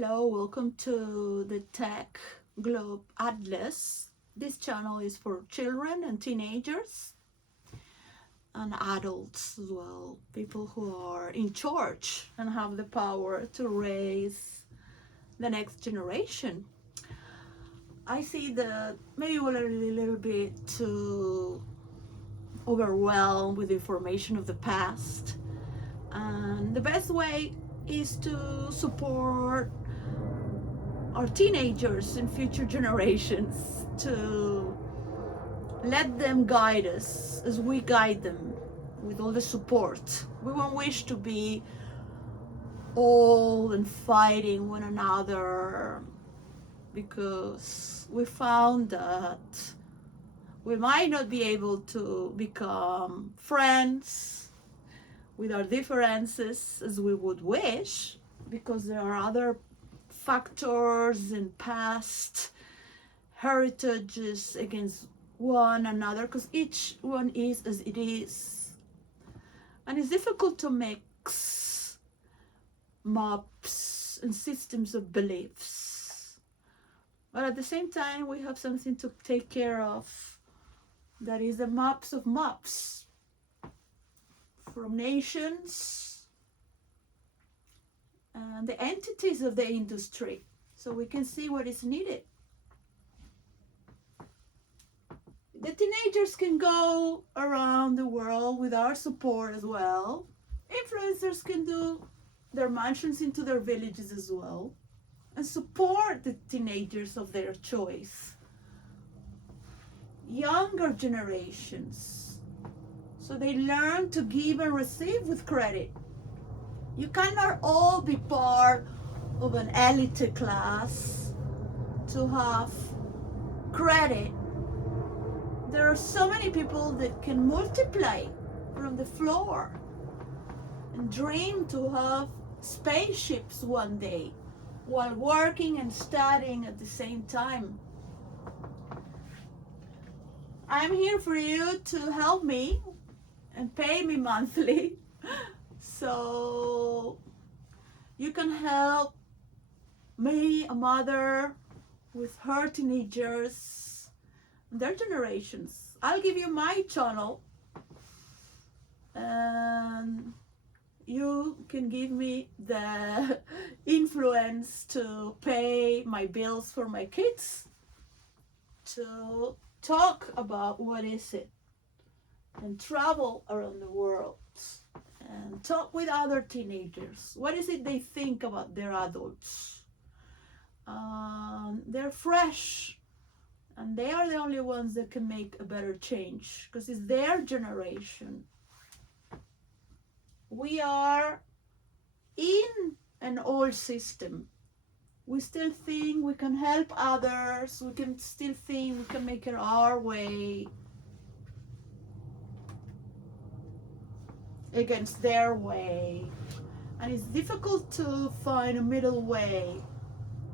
Hello, welcome to the Tech Globe Atlas. This channel is for children and teenagers and adults as well, people who are in charge and have the power to raise the next generation. I see that maybe we're a little bit too overwhelmed with information of the past, and the best way is to support our teenagers and future generations, to let them guide us as we guide them with all the support. We won't wish to be old and fighting one another, because we found that we might not be able to become friends with our differences as we would wish, because there are other factors and past heritages against one another, because each one is as it is, and it's difficult to mix maps and systems of beliefs, but at the same time we have something to take care of, that is the maps of maps from nations and the entities of the industry, so we can see what is needed. The teenagers can go around the world with our support as well. Influencers can do their mansions into their villages as well, and support the teenagers of their choice. Younger generations, so they learn to give and receive with credit. You cannot all be part of an elite class to have credit. There are so many people that can multiply from the floor and dream to have spaceships one day while working and studying at the same time. I'm here for you to help me and pay me monthly, so you can help me, a mother, with her teenagers, their generations. I'll give you my channel, and you can give me the influence to pay my bills for my kids, to talk about what is it, and travel around the world and talk with other teenagers. What is it they think about their adults? They're fresh, and they are the only ones that can make a better change, because it's their generation. We are in an old system. We still think we can help others. We can still think we can make it our way against their way. And it's difficult to find a middle way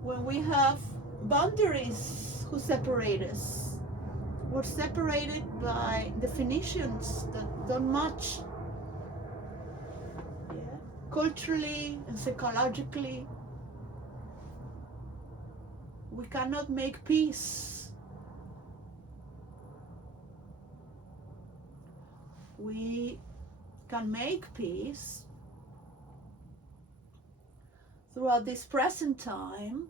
when we have boundaries who separate us. We're separated by definitions that don't match, culturally and psychologically. We cannot make peace. We can make peace throughout this present time,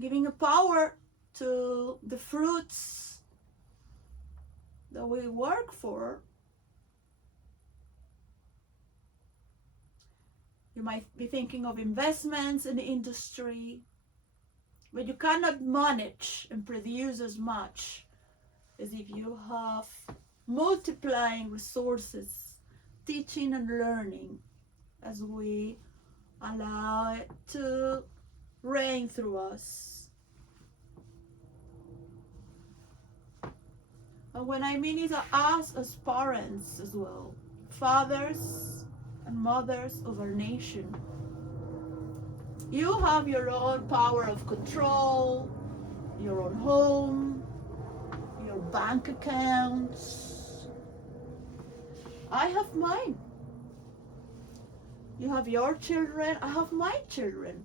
giving a power to the fruits that we work for. You might be thinking of investments in the industry, but you cannot manage and produce as much as if you have multiplying resources, teaching and learning, as we allow it to reign through us. And when I mean is us as parents as well, fathers and mothers of our nation, you have your own power of control, your own home, your bank accounts. I have mine. You have your children, I have my children.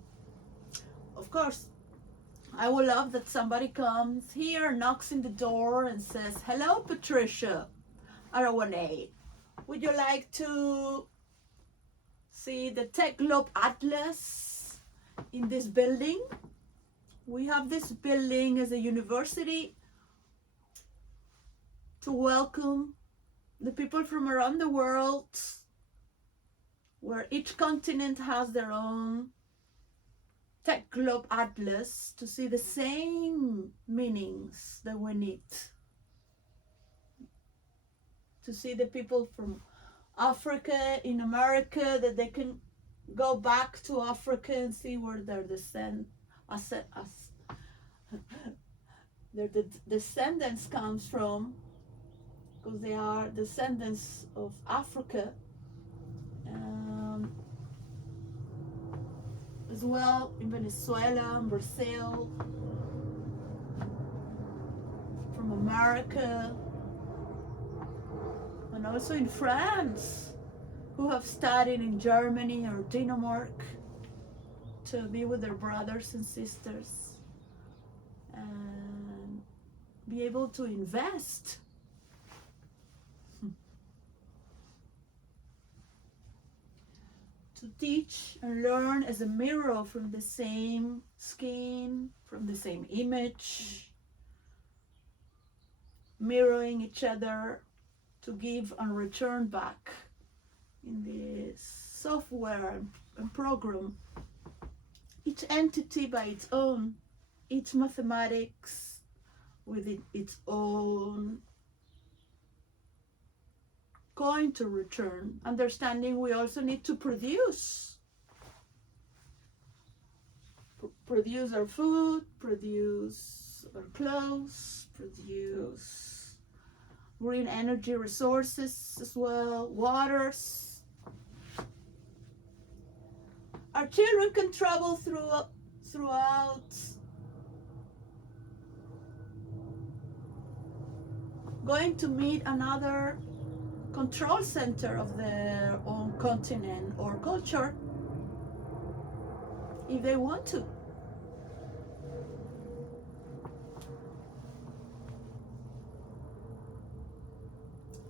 Of course, I would love that somebody comes here, knocks in the door and says, hello, Patricia, 𝐈𝐴. Would you like to see the 𝕡 Atlas in this building? We have this building as a university to welcome the people from around the world, where each continent has their own 𝕡 Atlas to see the same meanings that we need. To see the people from Africa in America, that they can go back to Africa and see where their descendants comes from, because they are descendants of Africa. As well in Venezuela, Brazil, from America, and also in France, who have studied in Germany or Denmark to be with their brothers and sisters and be able to invest. To teach and learn as a mirror from the same skin, from the same image, mirroring each other, to give and return back in this software and program. Each entity by its own, each mathematics with its own coin to return. Understanding we also need to produce our food, produce our clothes, produce green energy resources as well, waters. Our children can travel throughout going to meet another control center of their own continent or culture if they want to.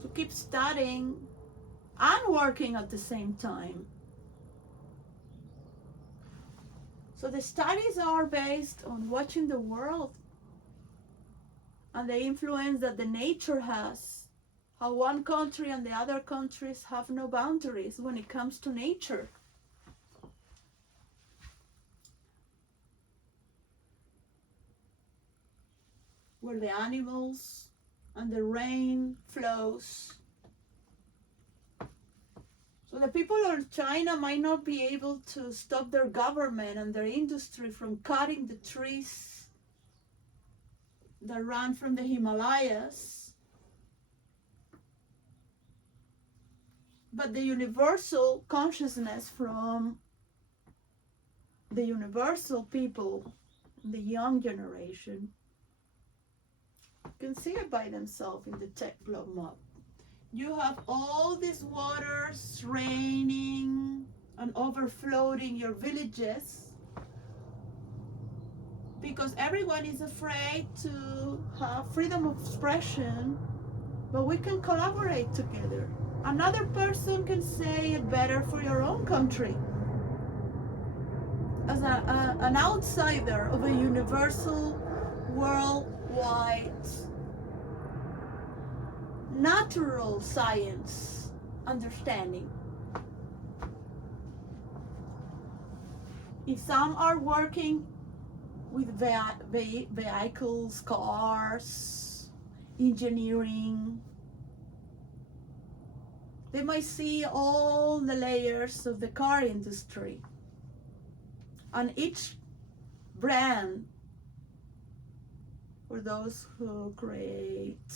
To keep studying and working at the same time. So the studies are based on watching the world and the influence that the nature has. How one country and the other countries have no boundaries when it comes to nature. Where the animals and the rain flows. So the people of China might not be able to stop their government and their industry from cutting the trees that run from the Himalayas. But the universal consciousness from the universal people, the young generation, can see it by themselves in the 𝕡 map. You have all these waters raining and overflowing your villages because everyone is afraid to have freedom of expression, but we can collaborate together. Another person can say it better for your own country. As an outsider of a universal, worldwide, natural science understanding. If some are working with vehicles, cars, engineering, they might see all the layers of the car industry. And each brand, for those who create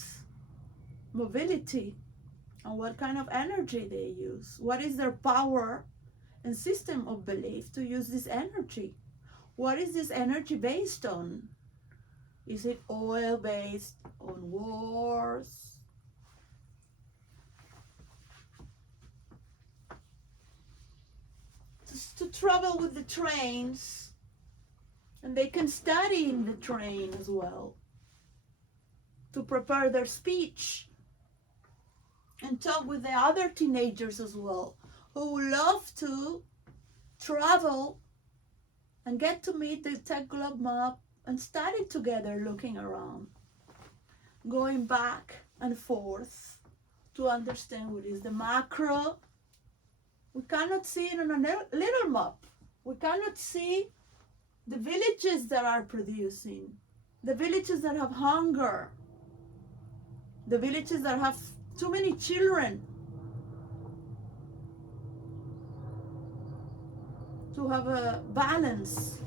mobility, and what kind of energy they use, what is their power and system of belief to use this energy. What is this energy based on? Is it oil based on wars? use to travel with the trains, and they can study in the train as well to prepare their speech and talk with the other teenagers as well who love to travel and get to meet the tech globe map and study together, looking around, going back and forth to understand what is the macro. We cannot see it on a little map. We cannot see the villages that are producing, the villages that have hunger, the villages that have too many children, to have a balance,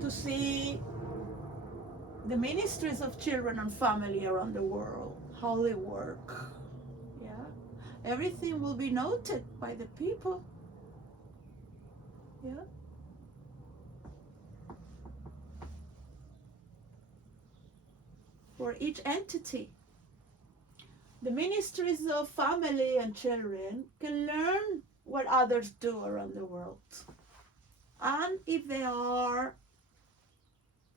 to see the ministries of children and family around the world, how they work. Yeah, everything will be noted by the people. Yeah. For each entity, the ministries of family and children can learn what others do around the world. And if they are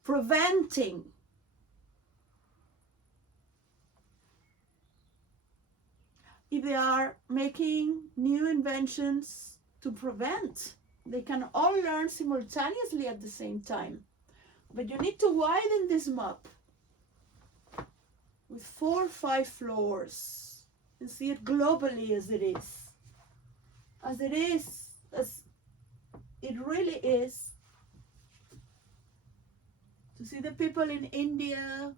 preventing if they are making new inventions to prevent, they can all learn simultaneously at the same time. But you need to widen this map with 4 or 5 floors and see it globally as it is, as it really is. To see the people in India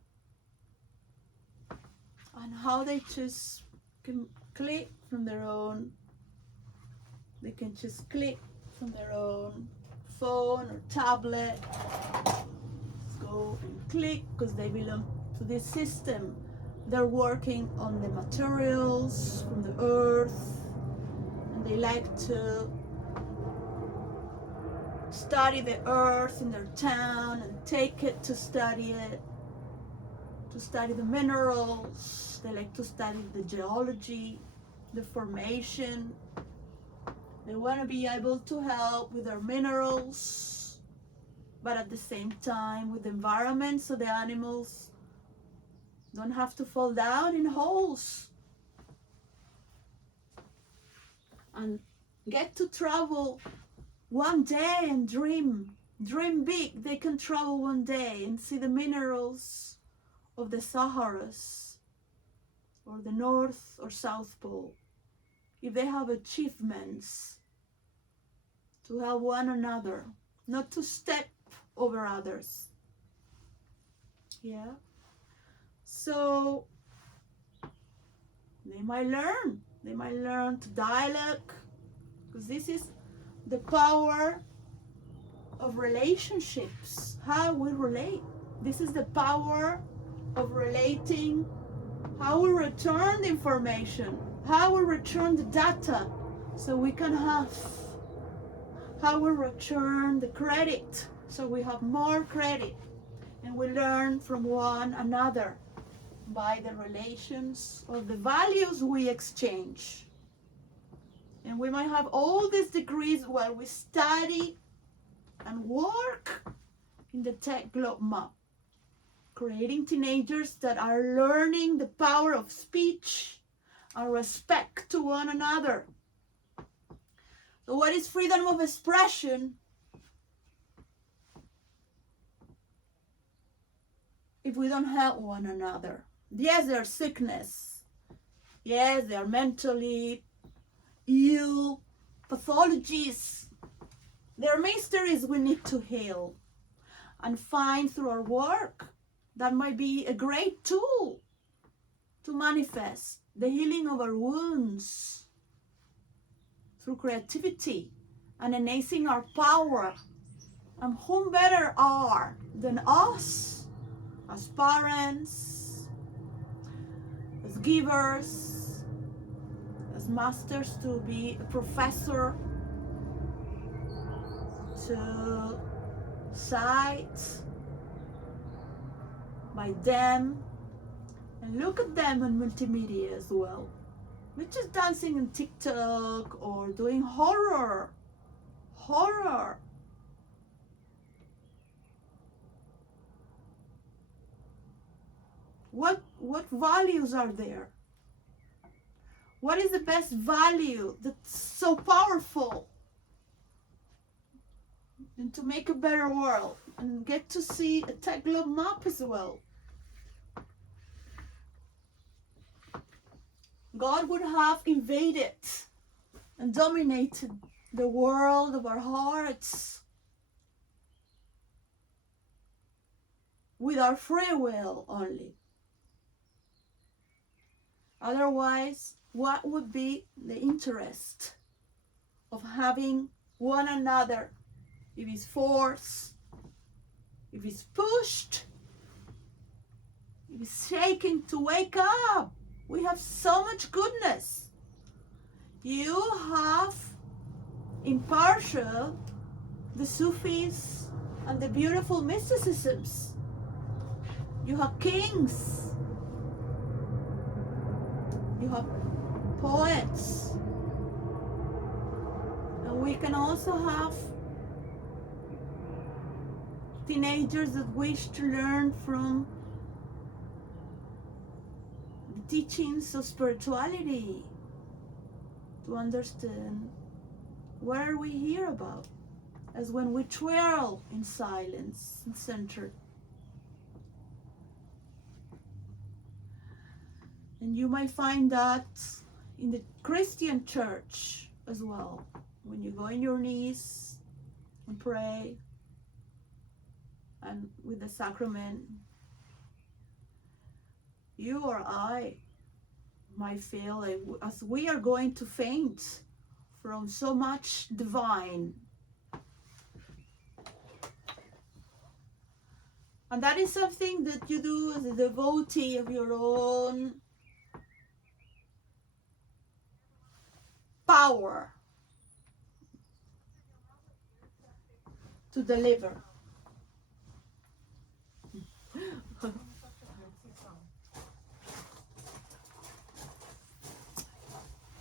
and how they just can click from their own, they can just click from their own phone or tablet, just go and click because they belong to this system. They're working on the materials from the earth, and they like to study the earth in their town and take it to study it, to study the minerals. They like to study the geology, the formation. They want to be able to help with their minerals, but at the same time with the environment, so the animals don't have to fall down in holes and get to travel one day and dream big. They can travel one day and see the minerals of the Saharas or the North or South Pole. If they have achievements, to help one another, not to step over others. Yeah. So they might learn to dialogue, because this is the power of relationships, how we relate. This is the power of relating, how we return the information, how we return the data so we can have, how we return the credit so we have more credit, and we learn from one another by the relations of the values we exchange. And we might have all these degrees while we study and work in the tech globe map, creating teenagers that are learning the power of speech and respect to one another. So what is freedom of expression if we don't help one another? Yes, there's sickness. Yes, they are mentally ill, pathologies. There are mysteries we need to heal and find through our work. That might be a great tool to manifest the healing of our wounds through creativity and enhancing our power. And whom better are than us as parents, as givers, as masters, to be a professor, to cite by them and look at them on multimedia as well. Not just dancing on TikTok or doing horror. Horror. What values are there? What is the best value that's so powerful? And to make a better world and get to see a tech globe map as well. God would have invaded and dominated the world of our hearts with our free will only. Otherwise, what would be the interest of having one another if it's forced, if it's pushed, if it's shaken to wake up? We have so much goodness. You have in Persia the Sufis and the beautiful mysticisms. You have kings. You have poets. And we can also have teenagers that wish to learn from the teachings of spirituality, to understand what are we here about, as when we twirl in silence and center. And you might find that in the Christian church as well, when you go on your knees and pray and with the sacrament, you or I might feel like, as we are going to faint from so much divine. And that is something that you do as a devotee of your own power to deliver.